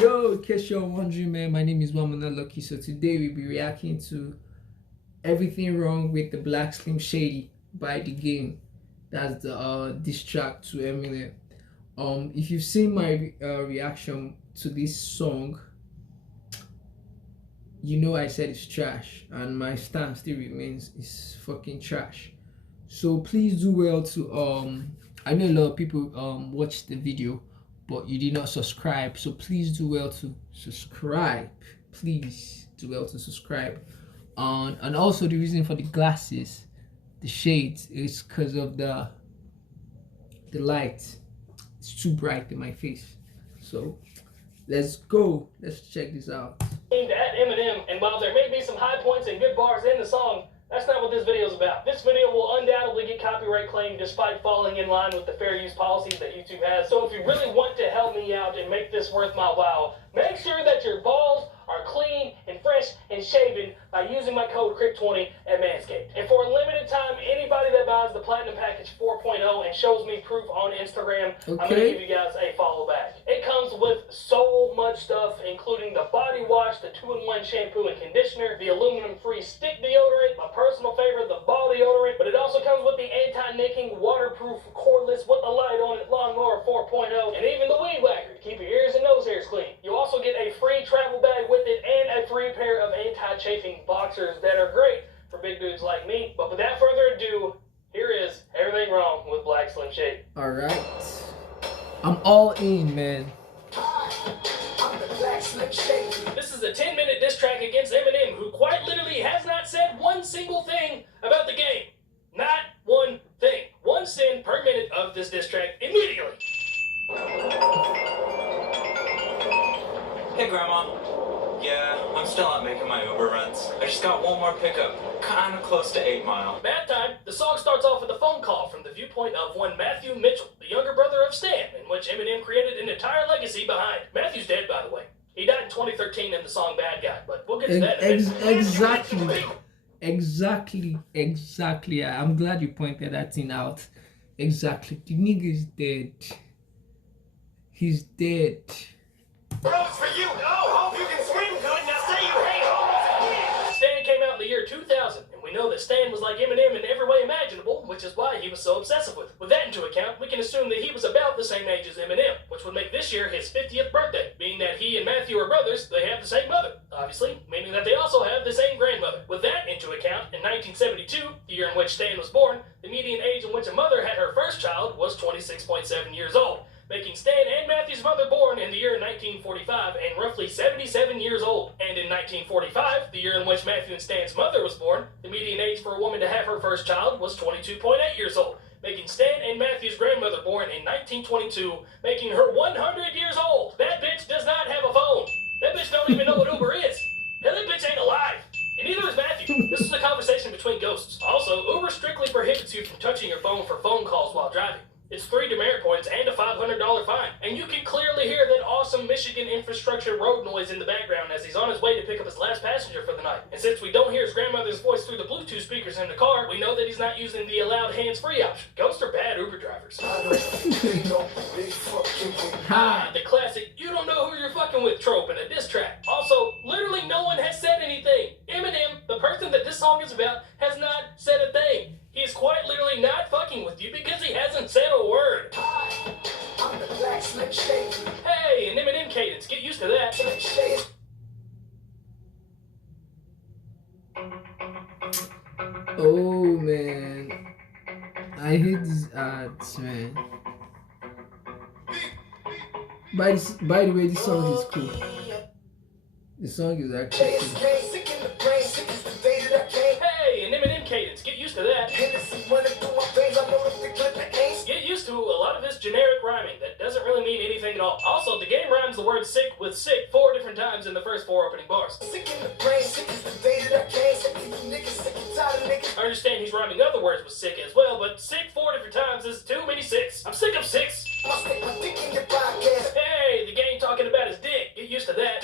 Yo, in case you're wondering, man, my name is Wamana Lucky. So today we'll be reacting to Everything Wrong with the Black Slim Shady by The Game. That's the diss track to Eminem. If you've seen my reaction to this song, you know I said it's trash, and my stance still remains it's fucking trash. So please do well to I know a lot of people watched the video, but you did not subscribe. So please do well to subscribe. Please do well to subscribe. And also the reason for the glasses, the shades, is because of the light. It's too bright in my face. So let's go. Let's check this out. Aimed at Eminem, and while there may be some high points and good bars in the song, that's not what this video is about. This video will undoubtedly get copyright claimed despite falling in line with the fair use policies that YouTube has. So if you really want to help me out and make this worth my while, make sure that your balls are clean and fresh and shaven by using my code Crypt20 at Manscaped. And for a limited time, anybody that buys the Platinum Package 4.0 and shows me proof on Instagram, I'm going to give you guys a follow back. It comes with so much stuff, including the body wash, the 2-in-1 shampoo and conditioner, the aluminum-free stick deodorant, my personal favorite, the ball deodorant, but it also comes with the anti-nicking, waterproof, cordless, with the light on it, lawnmower 4.0, and even the weed whacker to keep your ears and nose hairs clean. You also get a free travel bag with it and a free pair of anti-chafing boxers that are great for big dudes like me. But without further ado, here is Everything Wrong with Black Slim Shady. Alright. I'm all in, man. This is a 10-minute diss track against Eminem, who quite literally has not said one single thing about the game. Not one thing. One sin per minute of this diss track immediately. Hey, Grandma. Yeah, I'm still out making my Uber runs. I just got one more pickup, kinda close to 8 Mile. Math time. The song starts off with a phone call from the viewpoint of one Matthew Mitchell, the younger brother of Stan, in which Eminem created an entire legacy behind. Matthew's dead, by the way. He died in 2013 in the song Bad Guy, but we'll get to that in a minute. Exactly. I'm glad you pointed that thing out. Exactly. The nigga is dead. He's dead. Bros for you. Oh, hope you can swim good. Now say you hate homos. Stan came out in the year 2000, and we know that Stan was like Eminem in every way imaginable, which is why he was so obsessive with it. With that into account, we can assume that he was about the same age as Eminem, which would make this year his 50th birthday. Being that he and Matthew are brothers, they have the same mother, obviously, meaning that they also have the same grandmother. With that into account, in 1972, the year in which Stan was born, the median age in which a mother had her first child was 26.7 years old, making Stan and Matthew's mother born in the year 1945 and roughly 77 years old. And in 1945, the year in which Matthew and Stan's mother was born, the median age for a woman to have her first child was 22.8 years old, making Stan and Matthew's grandmother born in 1922, making her 100 years old. That bitch does not have a phone. That bitch don't even know what Uber is. Hell, that bitch ain't alive. And neither is Matthew. This is a conversation between ghosts. Also, Uber strictly prohibits you from touching your phone for phone calls while driving. It's 3 demerit points and a $500 fine. And you can clearly hear that awesome Michigan infrastructure road noise in the background as he's on his way to pick up his last passenger for the night. And since we don't hear his grandmother's voice through the Bluetooth speakers in the car, we know that he's not using the allowed hands-free option. Ghosts are bad Uber drivers. The classic, you don't know who you're fucking with trope in a diss track. Also, literally no one has said anything. Eminem, the person that this song is about, has not said a thing. He is quite literally not fucking with you because he hasn't said a word. I'm the Black Slim Shady. Hey, an Eminem cadence. Get used to that. Oh man, I hate these ads, man. By the way, this song is cool. The song is actually cool. Hey, an Eminem cadence. Get used to that. Get used to a lot of this generic rhyming that doesn't really mean anything at all. Also, the game rhymes the word sick with sick 4 different times in the first 4 opening bars. I understand he's rhyming other words with sick as well, but sick 4 different times is too many sicks. I'm sick of sicks. Hey, the game talking about his dick. Get used to that.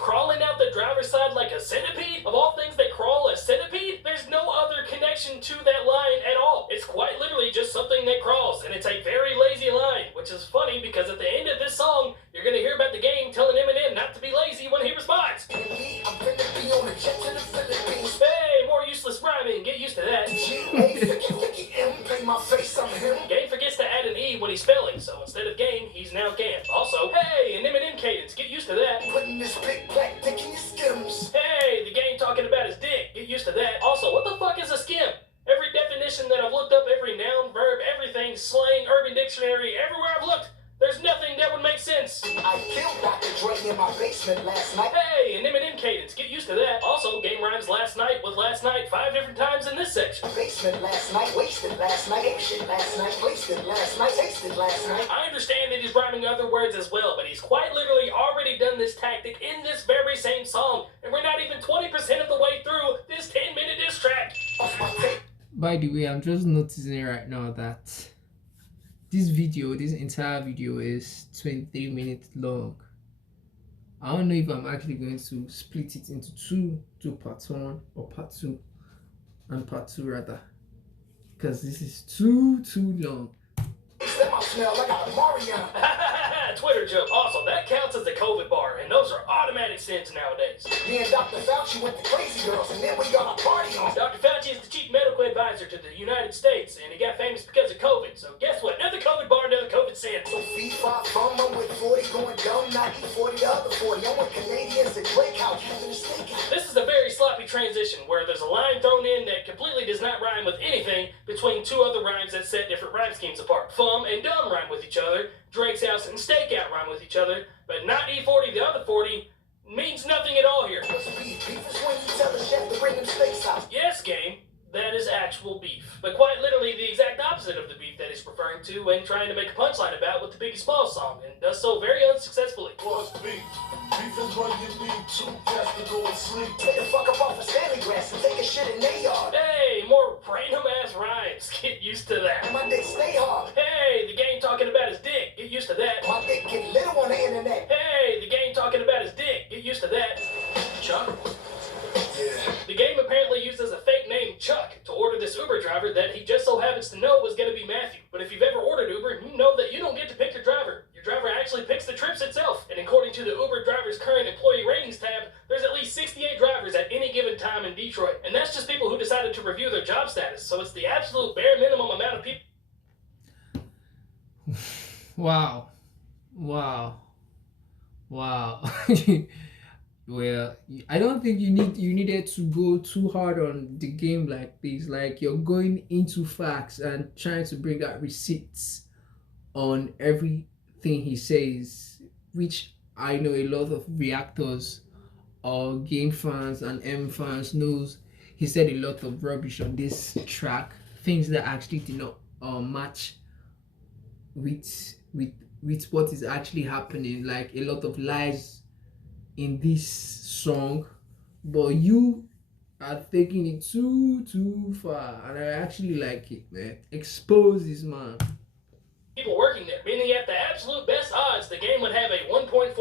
Crawling out the driver's side like a centipede? Of all things that crawl, a centipede? There's no other connection to that line at all. It's quite literally just something that crawls, and it's a very lazy line, which is funny because at the end of this song, you're gonna hear about the game telling Eminem not to be lazy when he responds. Hey, more useless rhyming, get used to that. Game forgets to add an E when he's spelling, so instead of game, he's now Gam. Also, hey, an Eminem cadence, get used to that. Putting this big black dick in your skims. Hey, the game talking about his dick, get used to that. Also, what the fuck is a skim? Every definition that I've looked up, every noun, verb, everything, slang, urban dictionary, everywhere I've looked, there's nothing that would make sense. I killed Dr. Dre in my basement last night. Hey, an Eminem cadence, get used to that. Also, game rhymes last night with last night 5 different times in this section. Basement last night, wasted last night, ate shit last night, wasted last night, tasted last night. I understand that he's rhyming other words as well, but he's quite literally already done this tactic in this very same song, and we're not even 20% of the way through this 10-minute diss track. By the way, I'm just noticing right now that this entire video is 23 minutes long. I don't know if I'm actually going to split it into two parts 1 or part 2 and part 2 rather, because this is too long. Twitter joke. Also, that counts as a COVID bar, and those are automatic sins nowadays. Me and Dr. Fauci went to Crazy Girls, and then we got a party on. Dr. Fauci is the chief medical advisor to the United States, and he got famous because of COVID. So guess what? Another COVID bar, another COVID sin. So FIFA from I'm with 40 going dumb, not E40 the other 40. I'm with Canadians at Drake House having a steakhouse. This is a very sloppy transition where there's a line thrown in that completely does not rhyme with anything between 2 other rhymes that set different rhyme schemes apart. Fum and dumb rhyme with each other. Drake's house and stakeout rhyme with each other, but not E40 the other 40 means nothing at all here. Beef is when you tell the chef to bring them steaks out. Yes, game, that is actual beef, but quite literally the exact opposite of the beef that he's referring to when trying to make a punchline about with the Biggie Smalls song, and does so very unsuccessfully. What's beef? Beef is when you need 2 cats to go to sleep. Take the fuck up off a Stanley grass and take a shit in their yard. Hey, more random ass rhymes. Get used to that. My dick stay hard. Hey, the game talking about his dick. Get used to that. My dick get little on the internet. Hey, the game talking about his dick. Get used to that. Chuck? Yeah. The game apparently uses a fake name, Chuck, to order this Uber driver that he just so happens to know was going to be Matthew. But if you've ever ordered Uber, you know that you don't get to pick your driver. Your driver actually picks the trips itself. And according to the Uber driver's current employee ratings tab, there's at least 68 drivers at any given time in Detroit. And that's just people who decided to review their job status. So it's the absolute bare minimum amount of people. Wow. Well, I don't think you needed to go too hard on the game like this. Like, you're going into facts and trying to bring out receipts on everything he says, which I know a lot of reactors or game fans and M fans knows. He said a lot of rubbish on this track, things that actually did not match with what is actually happening, like a lot of lies in this song, but you are taking it too far, and I actually like it, man. Expose this man. People working there, meaning at the absolute best odds, the game would have a 1.4%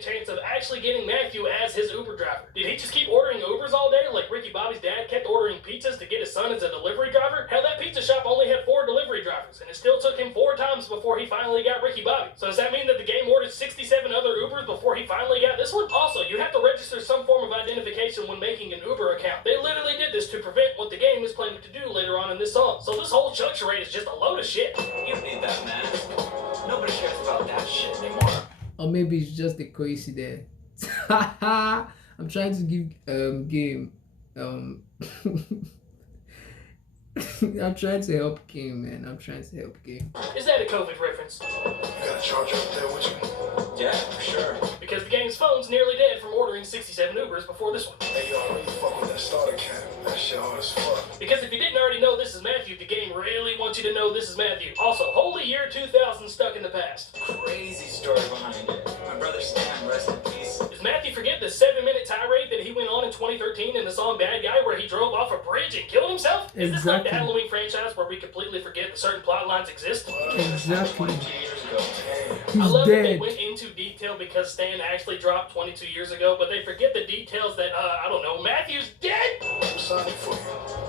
chance of actually getting Matthew as his Uber driver. Did he just keep ordering Ubers all day like Ricky Bobby's dad kept ordering pizzas to get his son as a delivery driver? Hell, that pizza shop only had 4 delivery drivers, and it still took him 4 times before he finally got Ricky Bobby. So does that mean that the game ordered 67 other Ubers before he finally got this one? Also, you have to register some form of identification when making an Uber account. They literally did this to prevent what the game is planning to do later on in this song. So this whole Chuck charade is just a load of shit. You don't need that, man. Nobody cares about that shit anymore. Or maybe it's just a coincidence. I'm trying to give game I'm trying to help Game, man. I'm trying to help Game. Is that a COVID reference? You got a charger up there with you? Yeah, for sure. Because the game's phone's nearly dead from ordering 67 Ubers before this one. Hey, yo, I really fuck with that starter cap. That shit hard as fuck. Because if you didn't already know this is Matthew, the game really wants you to know this is Matthew. Also, holy year 2000 stuck in the past. Crazy story behind it. My brother Stan, rest in peace. Does Matthew forget the 7-minute tirade that he went on in 2013 in the song Bad Guy where he drove off a bridge and killed himself? Is this like the Halloween franchise where we completely forget that certain plot lines exist? Exactly. 22 years ago. He's I love that they dead. went into detail because Stan actually dropped 22 years ago, but they forget the details that, I don't know, Matthew's dead? I'm sorry for you.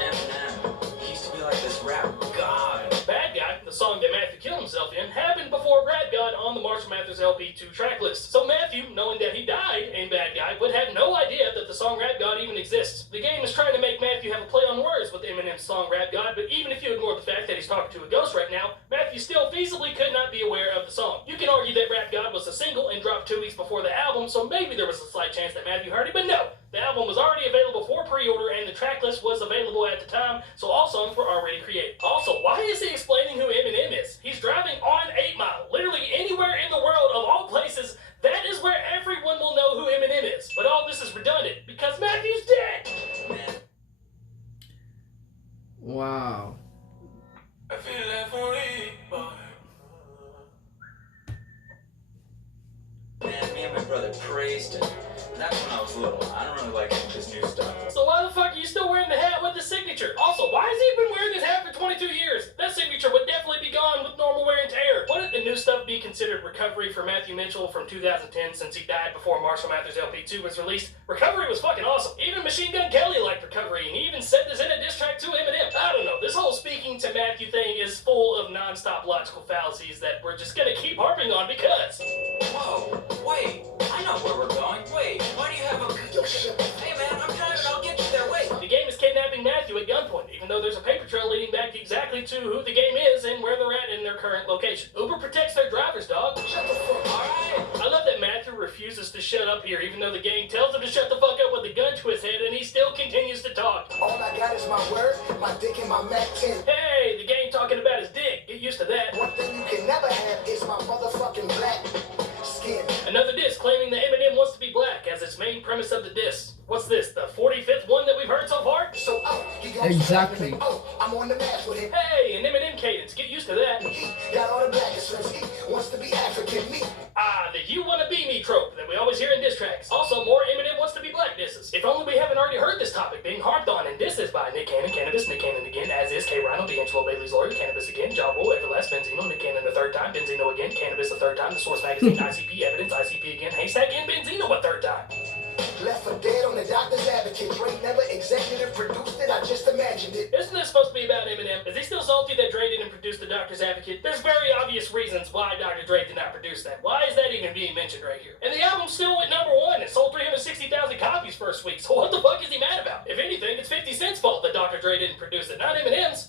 Eminen. He used to be like this rap god. Bad Guy the song that Matthew killed himself in, happened before Rap God on the Marshall Mathers LP2 track list. So Matthew, knowing that he died in Bad Guy, would have no idea that the song Rap God even exists. The game is trying to make Matthew have a play on words with Eminem's song Rap God, but even if you ignore the fact that he's talking to a ghost right now, Matthew still feasibly could not be aware of the song. You can argue that Rap God was a single and dropped 2 weeks before the album, so maybe there was a slight chance that Matthew heard it, but no. The album was already available for pre-order and the track list was available at the time, so all songs were already created. Also, why is he explaining who Eminem is? He's driving on 8 Mile, literally anywhere in the world of all places. That is where everyone will know who Eminem is. But all this is redundant because Matthew's dead! Wow. I feel that for Man, me and my brother praised it. That's when I was little. I don't really like his new stuff. So why the fuck are you still wearing the hat with the signature? Also, why has he been wearing his hat for 22 years? That signature would definitely be gone with normal wear and tear. Wouldn't the new stuff be considered recovery for Matthew Mitchell from 2010 since he died before Marshall Mathers LP2 was released? Recovery was fucking awesome. Even Machine Gun Kelly liked Recovery, and he even said this in a diss track to Eminem. I don't know, this whole speaking to Matthew thing is full of non-stop logical fallacies that we're just gonna keep harping on because... Whoa, wait, I know where we're going. Wait, why do you have a... Hey man, I'm driving, I'll get you there, wait. The game is kidnapping Matthew at gunpoint, even though there's a paper trail leading back exactly to who the game is and where they're at in their current location. Uber protects their drivers, dog. Shut the fuck up. Alright. I love that Matthew refuses to shut up here, even though the gang tells him to shut the fuck up with a gun to his head, and he still continues to talk. All I got is my word, my dick, and my Mac 10. Hey, the gang talking about his dick. Get used to that. One thing you can never have is my motherfucking black skin. Another diss claiming that Eminem wants to be black as its main premise of the diss. What's this, the 45th one that we've heard so far? So, he goes Exactly. I'm on the match with him. Hey, an Eminem cadence. Get used to that. He got all the blackest friends. He wants to be African. Me. Ah, the you wanna be me trope that we always hear in diss tracks. Also, more Eminem wants to be black disses. If only we haven't already heard this topic being harped on in disses by Nick Cannon, Cannabis, Nick Cannon again, as is K. Rhino, D'Angelo Bailey's lawyer, Cannabis again, Ja Rule, Everlast, Benzino, Nick Cannon the third time, Benzino again, Cannabis the third time, The Source Magazine, ICP, Evidence, ICP again, Haystack, and Benzino a third time. Left for dead on the doctor's advocate. Dre never executive produced it. I just imagined it. Isn't this supposed to be about Eminem? Is he still salty that Dre didn't produce The Doctor's Advocate? There's very obvious reasons why Dr. Dre did not produce that. Why is that even being mentioned right here? And the album still went #1 and sold 360,000 copies first week, so what the fuck is he mad about? If anything, it's 50 Cent's fault that Dr. Dre didn't produce it, not Eminem's.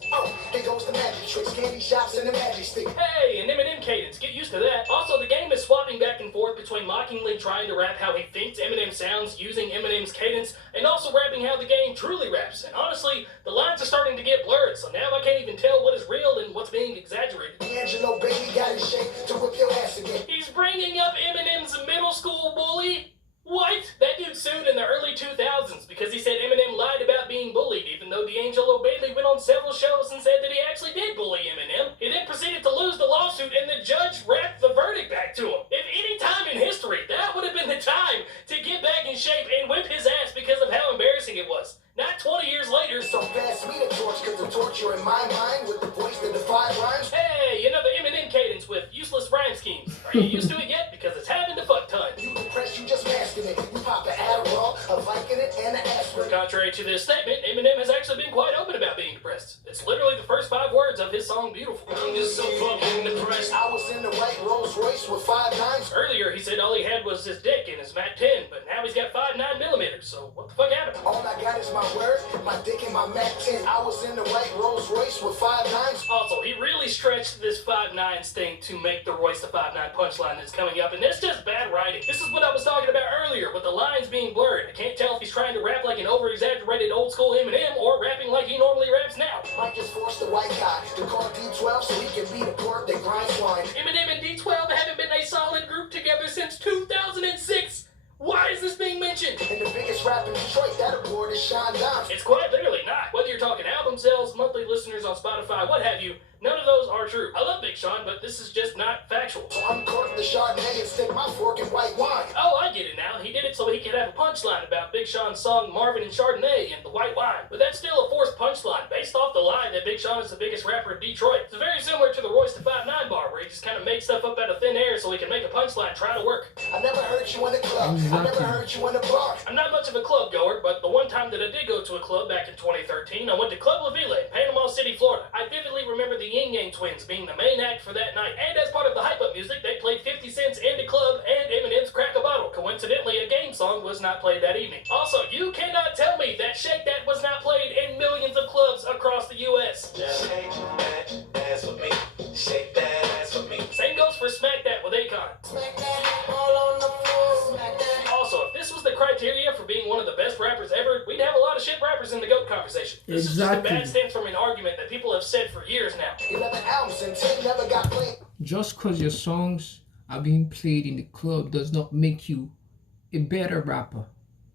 Here goes the magic tricks, candy shops, and the magic stick. Hey, an Eminem cadence, get used to that. Also, the game is swapping back and forth between mockingly trying to rap how he thinks Eminem sounds using Eminem's cadence, and also rapping how the game truly raps. And honestly, the lines are starting to get blurred, so now I can't even tell what is real and what's being exaggerated. D'Angelo Bailey got in shape to whip your ass again. He's bringing up Eminem's middle school bully? What? That dude sued in the early 2000s because he said Eminem lied about being bullied, even though D'Angelo Bailey went on several shows and said that he actually did bully Eminem. He then proceeded to lose the lawsuit and the judge rapped the verdict back to him. If any time in history, that would have been the time to get back in shape and whip his ass because of how embarrassing it was. Not 20 years later. So pass me the torch, cause the torture in my mind with the voice that defies rhymes. Hey, another Eminem cadence with useless rhyme schemes. Are you used to it yet? Because it's happened a fuck ton. You depressed, you just masking it. You pop an Adderall, a Vicodin, and an aspirin. Contrary to this statement, Eminem has actually been quite open about being depressed. It's literally the first 5 words of his song Beautiful. I'm just so fucking depressed. I was in the white Rolls Royce with 5 nines. Earlier, he said all he had was his dick and his Mac 10, but now he's got 5 9mm, so what the fuck happened? All I got is my word, my dick, and my Mac 10. I was in the white Rolls Royce with 5 nines. Also, he really stretched this 5'9" thing to make the Royce the 5'9" punchline that's coming up, and that's just bad writing. This is what I was talking about earlier, with the lines being blurred. I can't tell if he's trying to rap like an over-exaggerated old-school Eminem or rapping like he normally raps now. Mike just forced the white guy to call D12 so he can be the pork that grinds swine. Eminem and D12 haven't been a solid group together since 2006. Why is this being mentioned? And the biggest rap in Detroit, that award is Sean Don. It's quite literally not. Whether you're talking album sales, monthly listeners on Spotify, what have you, none of those are true. I love Big Sean, but this is just not factual. So I'm corking the Chardonnay and stick my fork in white wine. Oh, I get it now. He did it so he could have a punchline about Big Sean's song Marvin and Chardonnay and the white wine. But that's still a forced punchline based off the lie that Big Sean is the biggest rapper in Detroit. It's very similar to the Royce the 5'9" bar where he just kind of make stuff up out of thin air so he can make a punchline try to work. I never heard you in a club. I never heard you in a bar. I'm not much of a club goer, but the one time that I did go to a club back in 2013, I went to Club La Villa in Panama City, Florida. I vividly remember the Yin Yang Twins being the main act for that night, and as part of the hype-up music, they played 50 Cent's In the Club and Eminem's Crack a Bottle. Coincidentally, a game song was not played that evening. Also, you cannot tell me that Shake That was not played in millions of clubs across the U.S. Shake that ass for me. Shake that ass for me. Same goes for Smack That with Akon. Smack that all on the floor. Smack that. Also, if this was the criteria for being one of the best rappers ever, we'd have a lot of shit rappers in the GOAT conversation. This is just a bad stance from an argument that people have said for years now. 11 albums and 10 never got played. Just because your songs are being played in the club does not make you a better rapper.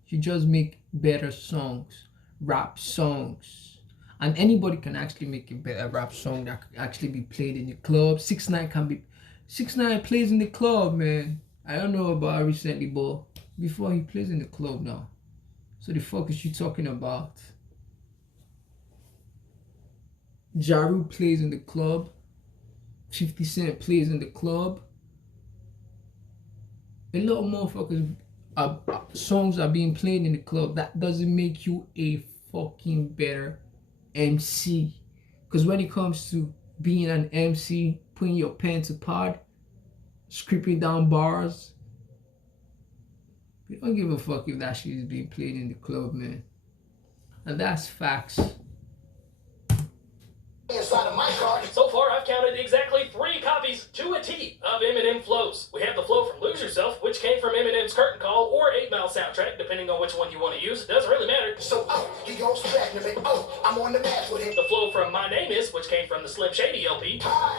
You just make better songs, rap songs. And anybody can actually make a better rap song that could actually be played in the club. 6ix9ine plays in the club, man. I don't know about recently, but before he plays in the club now. So the fuck is you talking about? Ja Rule plays in the club. 50 Cent plays in the club. A lot of motherfuckers songs are being played in the club. That doesn't make you a fucking better MC. Because when it comes to being an MC, putting your pen to pad, scripting down bars, we don't give a fuck if that shit is being played in the club, man. And that's facts. Inside of my car. So far, I've counted exactly 3 copies to a T of Eminem flows. We have the flow from Lose Yourself, which came from Eminem's Curtain Call or 8 Mile soundtrack, depending on which one you want to use. It doesn't really matter. So, he goes platinum and I'm on the match with him. The flow from My Name Is, which came from the Slim Shady LP. Hi,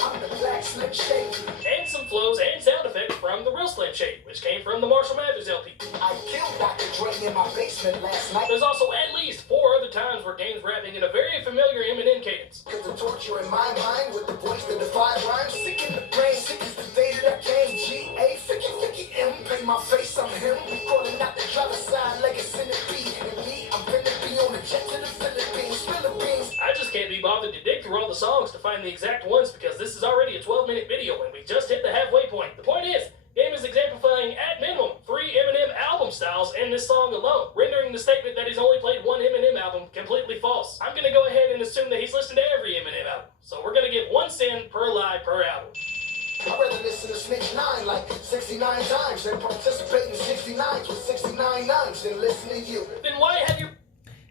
I'm the Black Slim Shady. And some flows and sound effects from the Real Slim Shady, which came from the Marshall Mathers LP. I killed Dr. Dre in my basement last night. There's also at least 4 other times where Game's rapping in a very familiar Eminem cadence. Cause the torture in my mind with the voice that defies rhymes. Sick in the brain, sick is the day that I came. G-A, Ficky, M, pay my face, I'm him. Calling out the driver's side like a centipede. And me, I'm finna be on a jet to the Philippines. I just can't be bothered to dig through all the songs to find the exact ones because this is already a 12-minute video and we just hit the halfway point. The point is, Game is exemplifying at minimum 3 Eminem album styles in this song alone, rendering the statement that he's only played 1 Eminem album completely false. I'm gonna go ahead and assume that he's listened to every Eminem album, so we're gonna get 1 sin per lie per album. I'd rather listen to Snitch 9 like 69 times than participate in 69s with 69 nines than listen to you. Then why have you...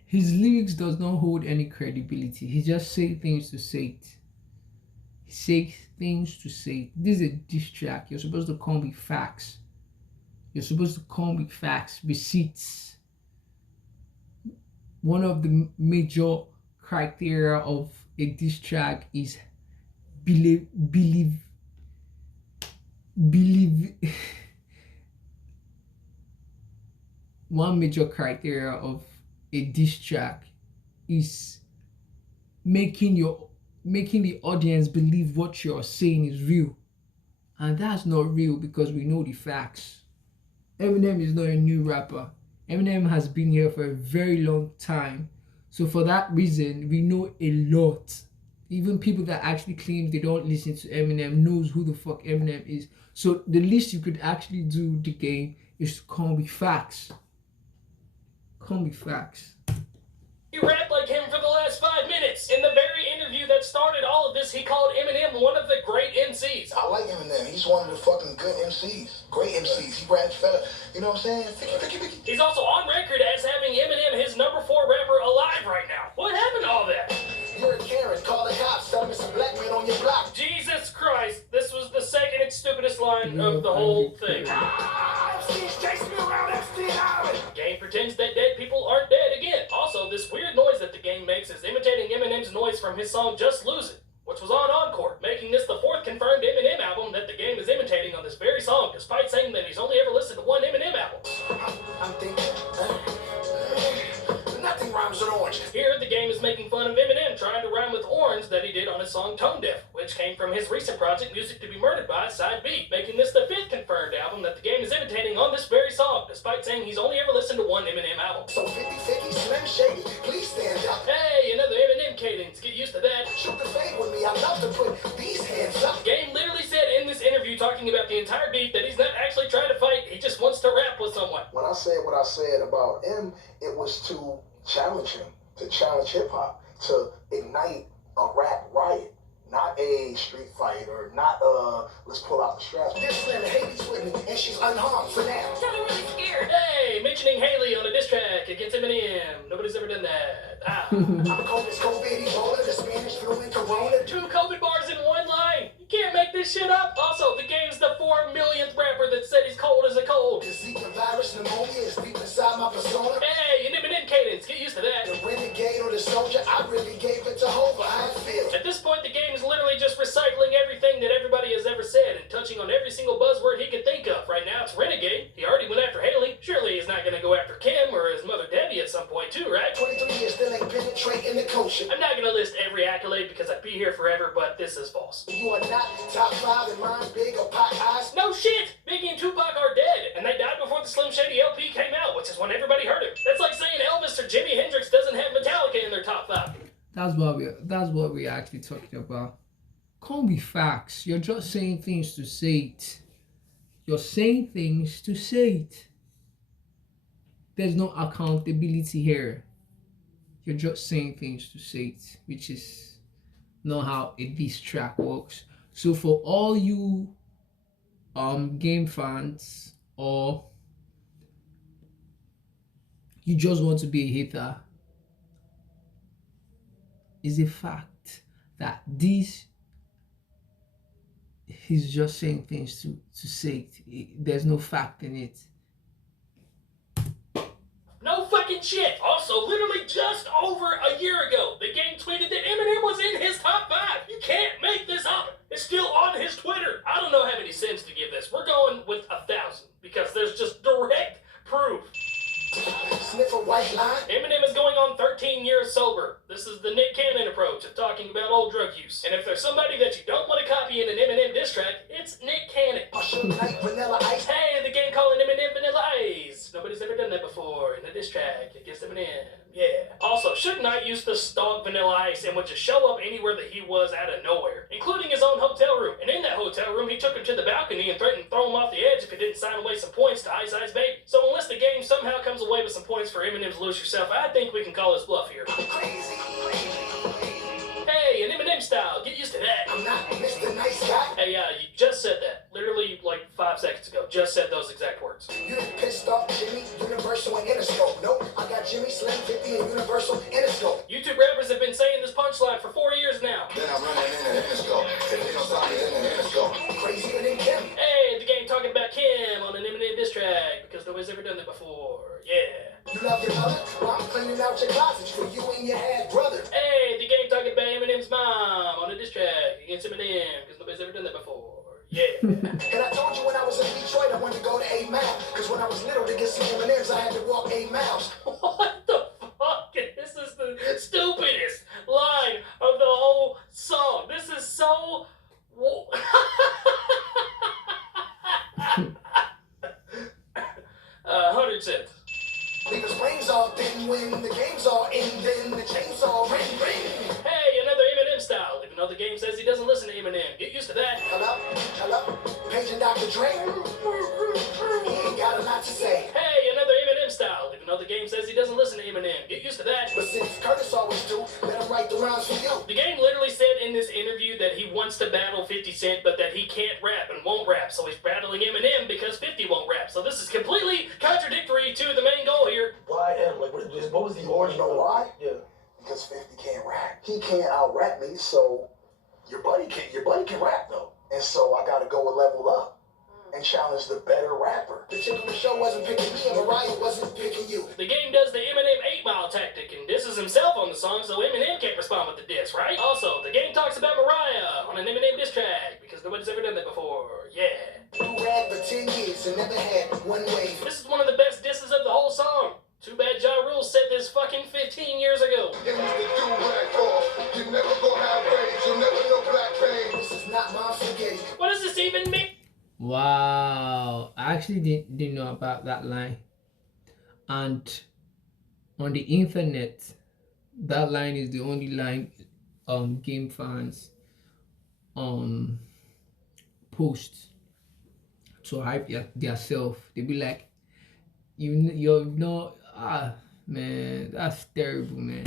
His lyrics does not hold any credibility. He just say things to say it. He says things to say it. This is a diss track. You're supposed to come with facts. You're supposed to come with facts, receipts. One of the major criteria of a diss track is believe. One major criteria of a diss track is making the audience believe what you're saying is real, and that's not real because we know the facts. Eminem is not a new rapper. Eminem has been here for a very long time, so for that reason we know a lot. Even people that actually claim they don't listen to Eminem knows who the fuck Eminem is. So the least you could actually do the game is to come with facts. Come with facts. You rapped like him for the last 5 minutes. In the very interview that started all of this, he called Eminem one of the great MCs. I like Eminem. He's one of the fucking good MCs. Great MCs. He raps fella. You know what I'm saying? Ficky. He's also on record as having Eminem his number 4 rapper alive right now. What happened to all that? You're a Karen. Call the cops. Tell them it's a black man on your block. Jesus Christ. This was the second and stupidest line of the whole thing. MCs chasing me around Epstein Island. Game pretends that dead people aren't dead again. Also, this weird noise that the game makes is imitating Eminem's noise from his song Just Lose It, which was on Encore, making this the 4th confirmed Eminem album that the game is imitating on this very song, despite saying that he's only ever listened to 1 Eminem album. I'm thinking, nothing rhymes with orange. Here, the game is making fun of Eminem trying to rhyme with orange that he did on his song Tone Deaf, which came from his recent project Music to Be Murdered By, Side B, making this the 5th confirmed album that the game is imitating on this very song, despite saying he's only ever listened to 1 Eminem album. So 50-50, Slim Shady, please stand up. Hey, another Eminem cadence, get used to that. Shoot the fade with me, I love to put these hands up. Game talking about the entire beat that he's not actually trying to fight, he just wants to rap with someone. When I said what I said about M, it was to challenge him, to challenge hip hop, to ignite a rap riot. Not a street fight or not let's pull out the straps. This Slim Haley's with me and she's unharmed for now. I'm really scared. Hey, mentioning Haley on a diss track against Eminem. Nobody's ever done that. I'm a COVID, Ebola, the Spanish flu and Corona. 2 COVID bars in one line. You can't make this shit up. Also, the game's the 4 millionth rapper that said he's cold as a cold. The Zika virus pneumonia is deep inside my persona. Hey, an Eminem cadence. Get used to that. The renegade or the soldier, I really gave it to Hova. How it feel? At this point, the game is literally just recycling everything that everybody has ever said and touching on every single buzzword he could think of. Right now, it's renegade. He already went after Haley. Surely he's not going to go after Kim or his mother Debbie at some point too, right? 23 years still ain't penetrating the culture. I'm not going to list every accolade because I'd be here forever, but this is false. You are not top 5 and mine's big or pot eyes. No shit! Biggie and Tupac are dead, and they died before the Slim Shady LP came out, which is when everybody heard him. That's like saying Elvis or Jimi Hendrix doesn't have Metallica in their top 5. That's what we're actually talking about. Can't be facts. You're just saying things to say it. You're saying things to say it. There's no accountability here. You're just saying things to say it, which is not how a diss track works. So for all you game fans, or you just want to be a hater, is a fact that this he's just saying things to say it. There's no fact in it. No fucking shit! Also, literally just over a year ago, the game tweeted that Eminem was in his top 5. You can't make this up. It's still on his Twitter. I don't know how many cents to give this. We're going with 1,000 because there's just direct proof. Sniff a white line. Eminem is going on 13 years sober. This is the Nick Cannon approach of talking about old drug use. And if there's somebody that you don't want to copy in an Eminem diss track, it's Nick Cannon. Like vanilla ice. Hey, the game calling Eminem Vanilla Ice. Nobody's ever done that before in a diss track against Eminem. Yeah. Also, Suge Knight used to stalk Vanilla Ice and would just show up anywhere that he was out of nowhere, including his own hotel room. And in that hotel room, he took him to the balcony and threatened to throw him off the edge if he didn't sign away some points to Ice Ice Baby. So unless the game somehow comes away with some points for Eminem's Lose Yourself, I think we can call this bluff here. Crazy. Hey, an Eminem style. Get used to that. I'm not Mr. Nice Guy. Hey, you just said that. Literally, like 5 seconds ago. Just said those exact words. You done pissed off Jimmy, Universal, and Interscope. Nope, I got Jimmy, Slim, 50, and Universal, Interscope. YouTube rappers have been saying this punchline for 4 years now. Then I run it in the Interscope. If they don't stop it in the Interscope. Crazier than Kim. Hey, the game talking about Kim on an Eminem diss track because nobody's ever done that before. Yeah. You love your mother? Well, I'm cleaning out your closets for you and your half brother. Hey, the game talking about Eminem's mom on a diss track against Eminem because nobody's ever done that before. Yeah. And I told you when I was in Detroit, I wanted to go to 8 Mile. Because when I was little to get some M&Ms, I had to walk 8 miles. What the fuck? This is the stupidest line of the whole song. This is so... 100 cents. Leave his brains all thin when the game's all in, then the chainsaw ring, ring. Hey, another Eminem style. Even though the game says he doesn't listen to Eminem. Get used to that. Hello, Page and Dr. Dre. He ain't got a lot to say. Hey, another Eminem style. Even though the game says he doesn't listen to Eminem. Get used to that. But since Curtis always do, let him write the rhymes for you. The game literally said in this interview that he wants to battle 50 Cent, but that he can't rap and won't rap. So he's battling Eminem because 50 won't rap. So this is completely contradictory to the main goal here. Why am? Like, what was the origin? You know why? Yeah. Because 50 can't rap. He can't out-rap me, so your buddy can rap, though. And so I gotta go a level up and challenge the better rapper. The chick on the show wasn't picking me, and Mariah wasn't picking you. The game does the Eminem 8 Mile tactic and disses himself on the song, so Eminem can't respond with the diss, right? Also, the game talks about Mariah on an Eminem diss track, because nobody's ever done that before. Yeah. You rap for 10 years and never had one wave. This is one of the best disses of the whole song. Too bad Ja Rule said this fucking 15 years ago. You never gonna have rage, you never know black pain. This is not my spaghetti. What does this even mean? Wow, I actually didn't know about that line. And on the internet, that line is the only line game fans post. to hype their self. They be like, you're not, man, that's terrible, man.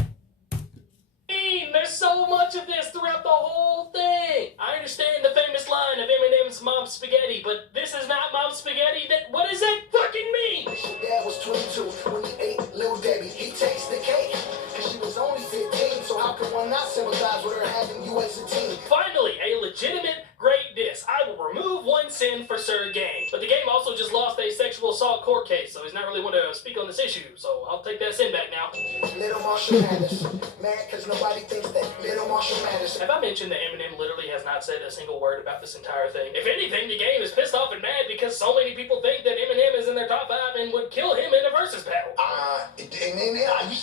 There's so much of this throughout the whole thing. I understand the famous line of Eminem's Mom Spaghetti, but this is not Mom Spaghetti. What does that fucking mean? Your dad was 22 when he ate Lil Debbie. He takes the cake, cause she was only 15. So how can one not sympathize with her having you as a teen? Finally, a legitimate great diss. I will remove one sin for Sir Game. But the game also just lost a sexual assault court case, so he's not really want to speak on this issue. So I'll take that sin back now. Little Marshall Matters. Mad cause nobody thinks that Little Marshall Matters. Have I mentioned that Eminem literally has not said a single word about this entire thing? If anything, the game is pissed off and mad because so many people think that Eminem is in their top 5 and would kill him in a versus battle. I used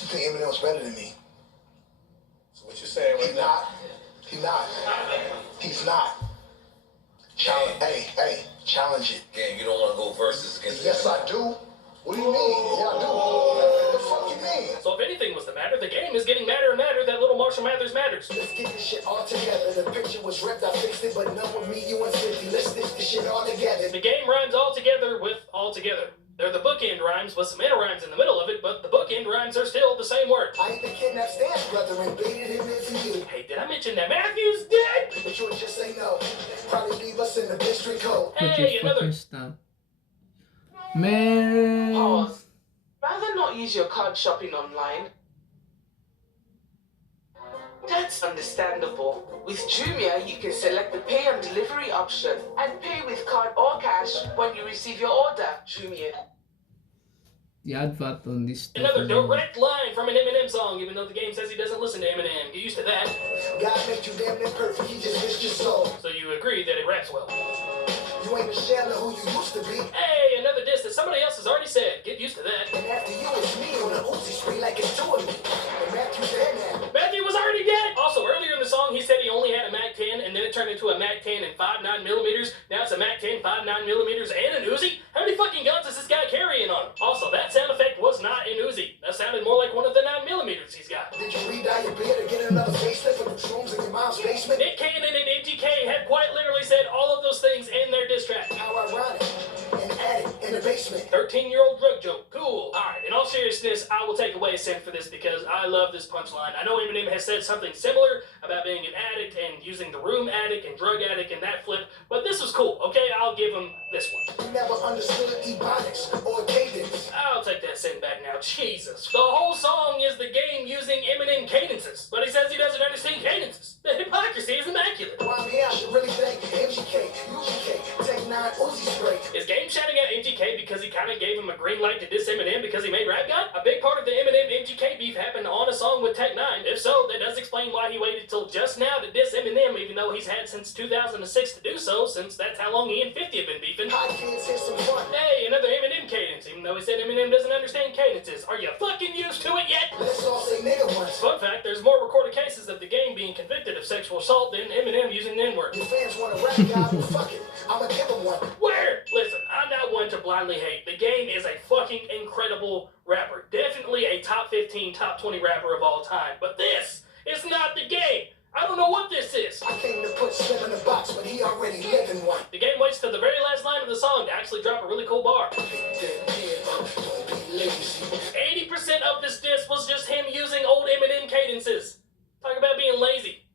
to think Eminem was better than me. So what you saying right now? He's not. He's not. Challenge it. Gang, you don't want to go versus against Yes, I do. What do you mean? Yeah, I do. What the fuck you mean? So if anything was the matter, the game is getting madder and madder that Little Marshall Mathers matters. Let's get this shit all together. The picture was ripped, I fixed it, but none with me, you and 50. Let's stitch this shit all together. The game rhymes all together with all together. They're the bookend rhymes with some inner rhymes in the middle of it, but the bookend rhymes are still the same word. I ain't the kidnapped Stan's brother and baited him in for you. Hey, did I mention that Matthew's dead? But you would just say no. Probably leave us in the district code. Put Hey, your another... fucking stamp. Man. Pause. Rather not use your card shopping online. That's understandable. With Jumia, you can select the pay on delivery option and pay with card or cash when you receive your order. Jumia. The advert on this stuff. Another direct line from an Eminem song, even though the game says he doesn't listen to Eminem. Get used to that. God made you damn near perfect, he just missed your soul. So you agree that it raps well. You ain't a shell of who you used to be. Hey, another diss that somebody else has already said. Get used to that. And after you, it's me on the Uzi spree like it's two of me. And Matthew's dead now. Matthew was already dead! Also, earlier in the song, he said he only had a Mac 10, and then it turned into a Mac 10 and 5.9 millimeters. Now it's a Mac 10, 5.9 millimeters, and an Uzi? How many fucking guns is this guy carrying on him? Also, that sound effect was not an Uzi. That sounded more like one of the 9 millimeters he's got. Did you re-dye your beard or get another facelift with the shrooms in your mom's basement? Nick Cannon and MGK have quite literally said all of those things in their diss track. How ironic. An attic in the basement. 13-year-old drug joke. Cool. Alright, in all seriousness, I will take away a sin for this because I love this punchline. I know Eminem has said something similar about being an addict and using the room addict and drug addict and that flip, but this was cool, okay? I'll give him this one. You never understood ebonics or cadence. I'll take that sin back now. Jesus. The whole song is the game using Eminem cadences, but he says he doesn't understand cadences. The hypocrisy is immaculate. Why me? I should really thank MGK, UGK, Take 9 Uzi spray. Is Game shouting out MGK because he kind of gave him a green light to diss Eminem because he made Rap God? A big part of the Eminem-MGK beef happened on a song with Tech 9. If so, that does explain why he waited till just now to diss Eminem, even though he's had since 2006 to do so, since that's how long he and 50 have been beefing. Hi kids, here's some fun. Hey, another Eminem cadence, even though he said Eminem doesn't understand cadences. Are you fucking used to it yet? Let's all say nigga once. Fun fact, there's more recorded cases of the game being convicted of sexual assault than Eminem using the N-word. Your fans want a rap guy, well fuck it. I'ma give them one. Where? Listen, I'm not one to blindly hate. The game is a fucking incredible rapper. Definitely a top 15, top 20 rapper of all time. But this is not the game. I don't know what this is. I came to put Slim in the box, but he already lived in one. The game waits till the very last line of the song to actually drop a really cool bar. 80% of this diss was just him using old Eminem cadences. Talk about being lazy.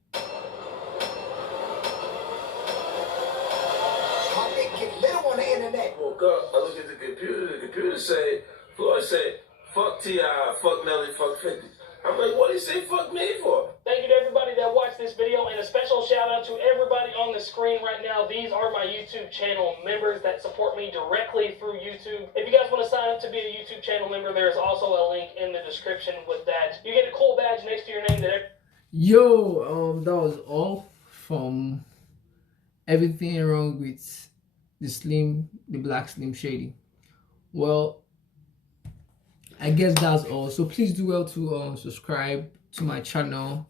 My dick get little on the internet. Woke up, I look at the computer say, Floyd say, fuck T.I., fuck Nelly, fuck 50. I'm like, what do you say fuck me for? Thank you to everybody that watched this video, and a special shout out to everybody on the screen right now. These are my YouTube channel members that support me directly through YouTube. If you guys want to sign up to be a YouTube channel member, there's also a link in the description with that. You get a cool badge next to your name that... Yo, that was all from Everything Wrong with the Black Slim Shady. Well, I guess that's all. So please do well to subscribe to my channel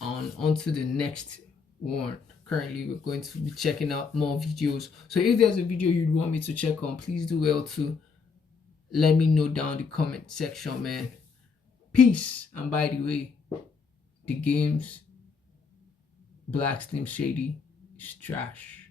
on to the next one. Currently we're going to be checking out more videos. So if there's a video you'd want me to check on, please do well to let me know down in the comment section, man. Peace. And by the way, the game's Black Slim Shady is trash.